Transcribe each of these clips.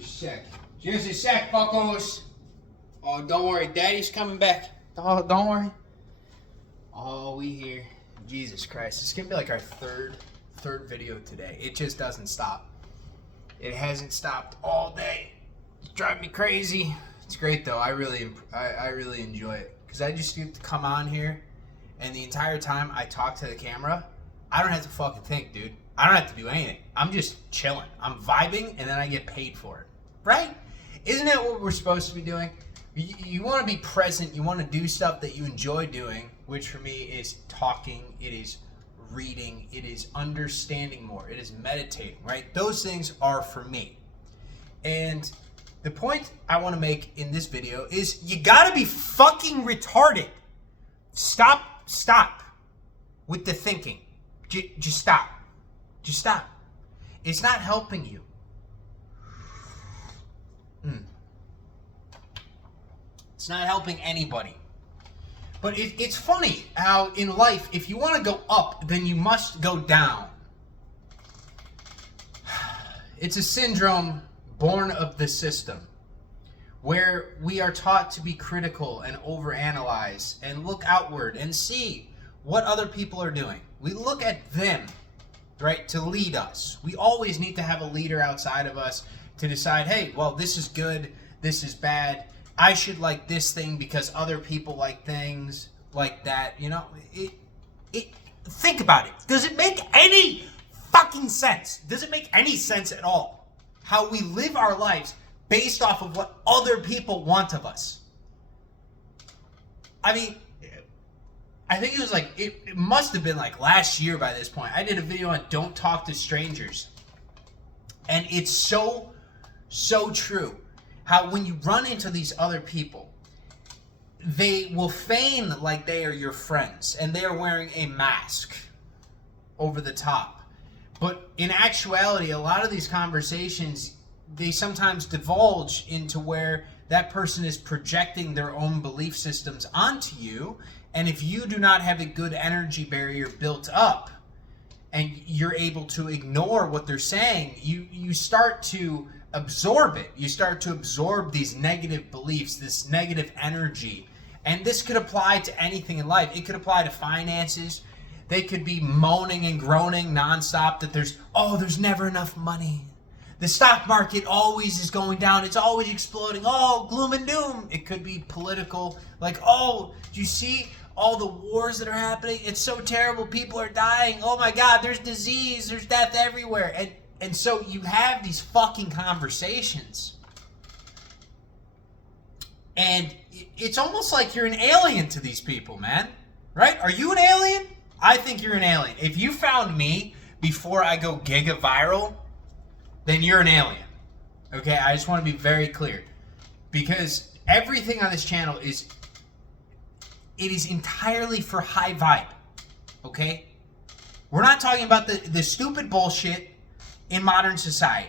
Just a sec. Just a sec, fuckos. Oh, don't worry. Daddy's coming back. Oh, don't worry. Oh, we here. Jesus Christ. It's going to be like our third video today. It just doesn't stop. It hasn't stopped all day. It's driving me crazy. It's great, though. I really enjoy it. Because I just get to come on here, and the entire time I talk to the camera, I don't have to fucking think, dude. I don't have to do anything. I'm just chilling. I'm vibing, and then I get paid for it. Right? Isn't that what we're supposed to be doing? You want to be present. You want to do stuff that you enjoy doing, which for me is talking. It is reading. It is understanding more. It is meditating, right? Those things are for me. And the point I want to make in this video is you got to be fucking retarded. Stop with the thinking. Just stop. Just stop. It's not helping you. It's not helping anybody. But it's funny how in life, if you want to go up, then you must go down. It's a syndrome born of the system, where we are taught to be critical and overanalyze and look outward and see what other people are doing. We look at them, right, to lead us. We always need to have a leader outside of us to decide, hey, well, this is good, this is bad. I should like this thing because other people like things like that. You know, think about it. Does it make any fucking sense? Does it make any sense at all? How we live our lives based off of what other people want of us. I mean, I think it was like, it must have been like last year by this point. I did a video on don't talk to strangers. And it's so true. How when you run into these other people, they will feign like they are your friends and they are wearing a mask over the top. But in actuality, a lot of these conversations, they sometimes divulge into where that person is projecting their own belief systems onto you. And if you do not have a good energy barrier built up and you're able to ignore what they're saying, you start to absorb it. You start to absorb these negative beliefs, this negative energy. And this could apply to anything in life. It could apply to finances. They could be moaning and groaning nonstop that there's never enough money. The stock market always is going down. It's always exploding. Oh, gloom and doom. It could be political. Like, oh, do you see all the wars that are happening? It's so terrible. People are dying. Oh my God, there's disease. There's death everywhere. And so you have these fucking conversations. And it's almost like you're an alien to these people, man. Right? Are you an alien? I think you're an alien. If you found me before I go giga viral, then you're an alien. Okay? I just want to be very clear. Because everything on this channel is entirely for high vibe. Okay? We're not talking about the stupid bullshit in modern society.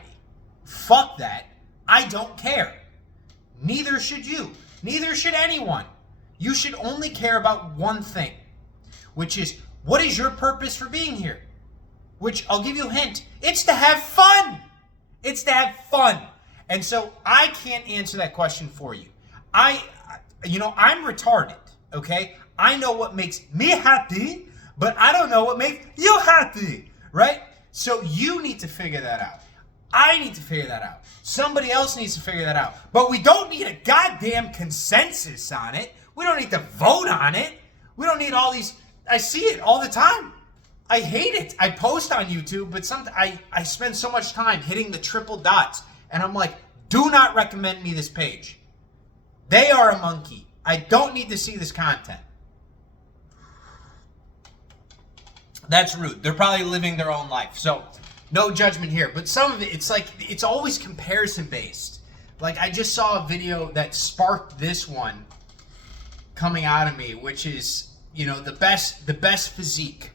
Fuck that. I don't care. Neither should you. Neither should anyone. You should only care about one thing, which is, what is your purpose for being here? Which, I'll give you a hint, it's to have fun. It's to have fun. And so I can't answer that question for you. I'm retarded, okay? I know what makes me happy, but I don't know what makes you happy, right? So you need to figure that out. I need to figure that out. Somebody else needs to figure that out. But we don't need a goddamn consensus on it. We don't need to vote on it. We don't need all these. I see it all the time. I hate it. I post on YouTube, but I spend so much time hitting the triple dots. And I'm like, do not recommend me this page. They are a monkey. I don't need to see this content. That's rude. They're probably living their own life. So, no judgment here. But some of it, it's always comparison based. Like, I just saw a video that sparked this one coming out of me, which is, the best physique.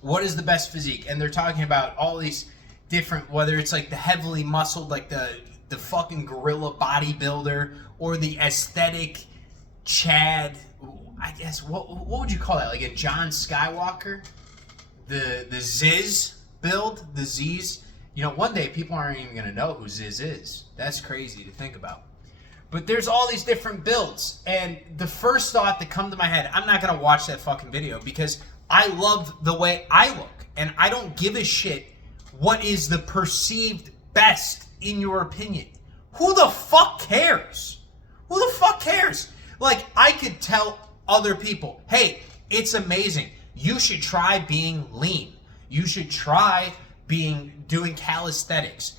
What is the best physique? And they're talking about all these different, whether it's like the heavily muscled, like the fucking gorilla bodybuilder, or the aesthetic Chad, I guess, what would you call that? Like a John Skywalker? The Ziz build? The Z's? One day people aren't even going to know who Ziz is. That's crazy to think about. But there's all these different builds. And the first thought that come to my head, I'm not going to watch that fucking video because I love the way I look. And I don't give a shit what is the perceived best in your opinion. Who the fuck cares? Who the fuck cares? Like, I could tell other people, hey, it's amazing. You should try being lean. You should try doing calisthenics.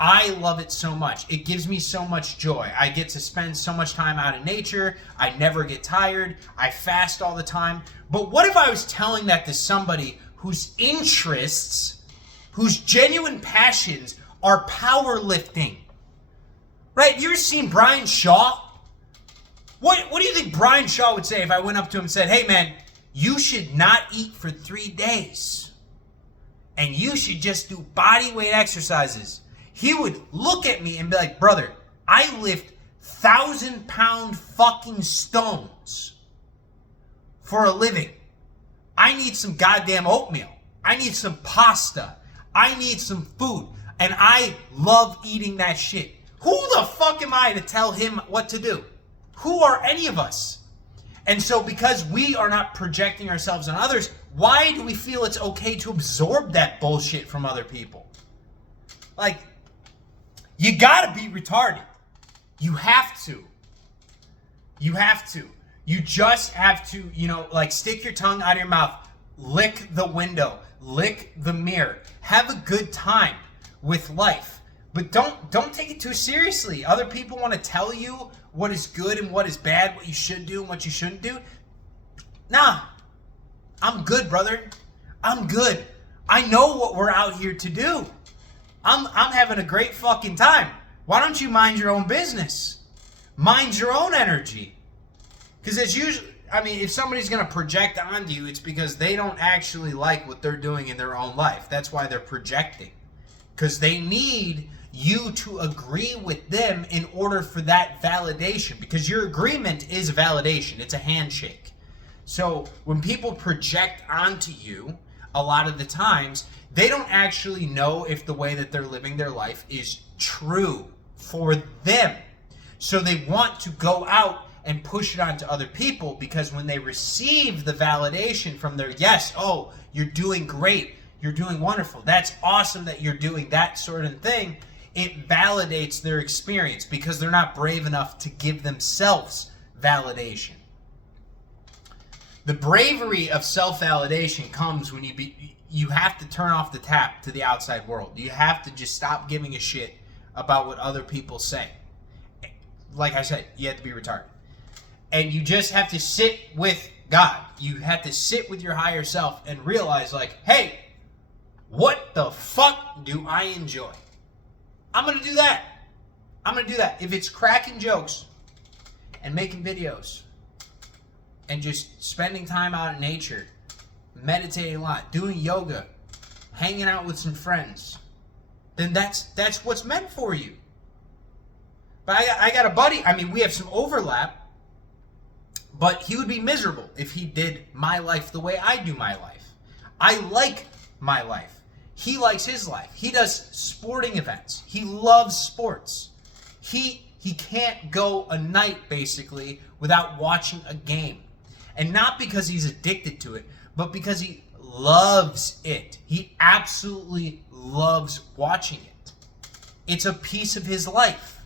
I love it so much. It gives me so much joy. I get to spend so much time out in nature. I never get tired. I fast all the time. But what if I was telling that to somebody whose interests, whose genuine passions are powerlifting? Right? You ever seen Brian Shaw? What do you think Brian Shaw would say if I went up to him and said, hey man, you should not eat for 3 days and you should just do body weight exercises? He would look at me and be like, brother, I lift 1,000-pound fucking stones for a living. I need some goddamn oatmeal. I need some pasta. I need some food. And I love eating that shit. Who the fuck am I to tell him what to do? Who are any of us? And so because we are not projecting ourselves on others, why do we feel it's okay to absorb that bullshit from other people? Like, you gotta be retarded. You have to. You have to. You just have to, stick your tongue out of your mouth, lick the window, lick the mirror, have a good time with life. But don't take it too seriously. Other people want to tell you what is good and what is bad, what you should do and what you shouldn't do. Nah, I'm good, brother. I'm good. I know what we're out here to do. I'm having a great fucking time. Why don't you mind your own business? Mind your own energy. Because it's usually, if somebody's going to project onto you, it's because they don't actually like what they're doing in their own life. That's why they're projecting. Because they need you to agree with them in order for that validation. Because your agreement is a validation. It's a handshake. So when people project onto you, a lot of the times, they don't actually know if the way that they're living their life is true for them. So they want to go out and push it onto other people because when they receive the validation from their yes, oh, you're doing great, you're doing wonderful, that's awesome that you're doing that sort of thing, it validates their experience because they're not brave enough to give themselves validation. The bravery of self-validation comes when you have to turn off the tap to the outside world. You have to just stop giving a shit about what other people say. Like I said, you have to be retarded. And you just have to sit with God. You have to sit with your higher self and realize, like, hey, what the fuck do I enjoy? I'm going to do that. I'm going to do that. If it's cracking jokes and making videos and just spending time out in nature, meditating a lot, doing yoga, hanging out with some friends, then that's what's meant for you. But I got a buddy, we have some overlap, but he would be miserable if he did my life the way I do my life. I like my life. He likes his life. He does sporting events. He loves sports. He can't go a night, basically, without watching a game. And not because he's addicted to it, but because he loves it. He absolutely loves watching it. It's a piece of his life.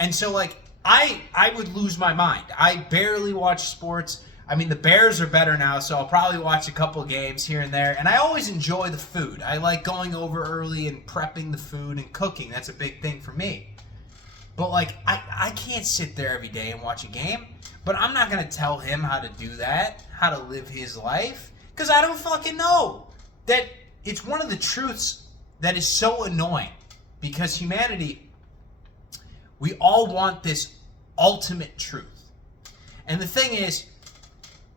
And so, I would lose my mind. I barely watch sports. The Bears are better now, so I'll probably watch a couple games here and there. And I always enjoy the food. I like going over early and prepping the food and cooking. That's a big thing for me. But, I can't sit there every day and watch a game. But I'm not going to tell him how to do that, how to live his life, because I don't fucking know. That it's one of the truths that is so annoying. Because humanity, we all want this ultimate truth. And the thing is,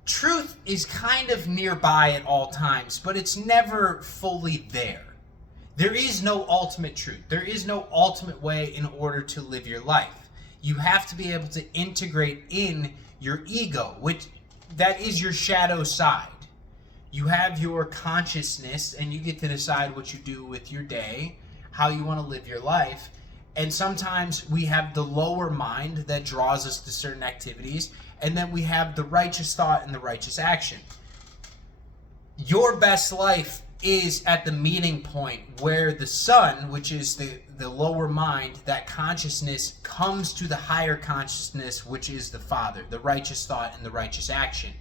truth is kind of nearby at all times, but it's never fully there. There is no ultimate truth. There is no ultimate way in order to live your life. You have to be able to integrate in your ego, which that is your shadow side. You have your consciousness, and you get to decide what you do with your day, how you want to live your life. And sometimes we have the lower mind that draws us to certain activities, and then we have the righteous thought and the righteous action. Your best life is at the meeting point where the sun, which is the lower mind, that consciousness, comes to the higher consciousness, which is the Father, the righteous thought and the righteous action.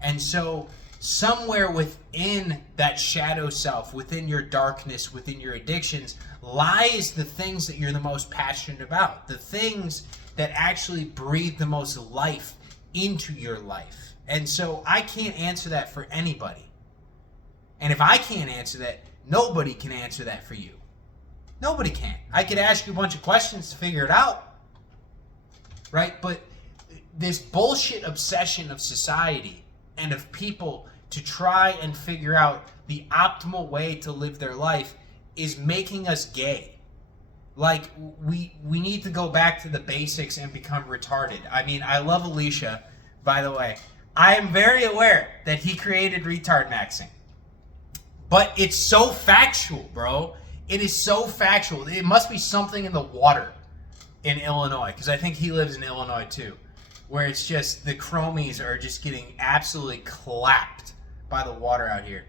And so somewhere within that shadow self, within your darkness, within your addictions, lies the things that you're the most passionate about, the things that actually breathe the most life into your life. And so I can't answer that for anybody. And if I can't answer that, nobody can answer that for you. Nobody can. I could ask you a bunch of questions to figure it out, right? But this bullshit obsession of society and of people to try and figure out the optimal way to live their life is making us gay. Like, we need to go back to the basics and become retarded. I mean, I love Alicia, by the way. I am very aware that he created retard maxing. But it's so factual, bro. It is so factual. It must be something in the water in Illinois, because I think he lives in Illinois too, where it's just the chromies are just getting absolutely clapped by the water out here.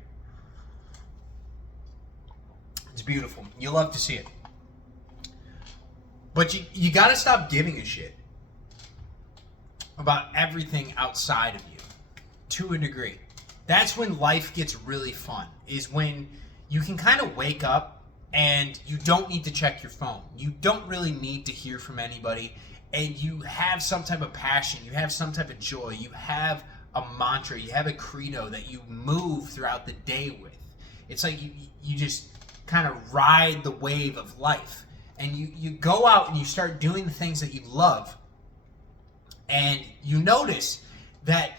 It's beautiful. You love to see it. But you got to stop giving a shit about everything outside of you, to a degree. That's when life gets really fun, is when you can kind of wake up and you don't need to check your phone. You don't really need to hear from anybody, and you have some type of passion, you have some type of joy, you have a mantra, you have a credo that you move throughout the day with. It's like you just kind of ride the wave of life, and you go out and you start doing the things that you love, and you notice that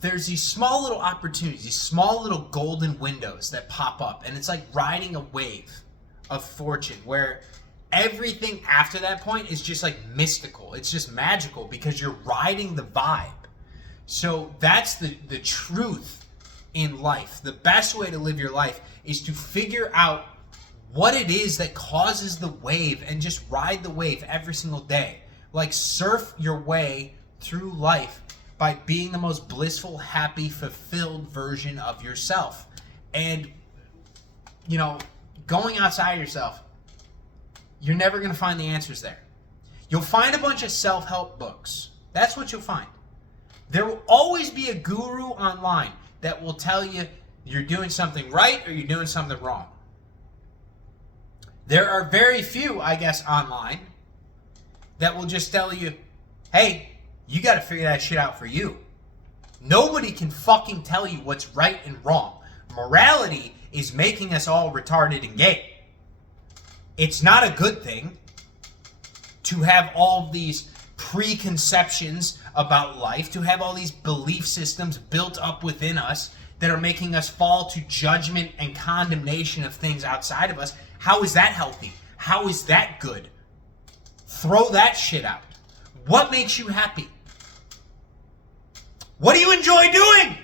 there's these small little opportunities, these small little golden windows that pop up, and it's like riding a wave of fortune where everything after that point is just like mystical. It's just magical because you're riding the vibe. So that's the truth in life. The best way to live your life is to figure out what it is that causes the wave and just ride the wave every single day. Like, surf your way through life by being the most blissful, happy, fulfilled version of yourself. And, you know, going outside yourself, you're never going to find the answers there. You'll find a bunch of self-help books. That's what you'll find. There will always be a guru online that will tell you you're doing something right or you're doing something wrong. There are very few, I guess, online that will just tell you, hey, you got to figure that shit out for you. Nobody can fucking tell you what's right and wrong. Morality is making us all retarded and gay. It's not a good thing to have all of these preconceptions about life, to have all these belief systems built up within us that are making us fall to judgment and condemnation of things outside of us. How is that healthy? How is that good? Throw that shit out. What makes you happy? What do you enjoy doing?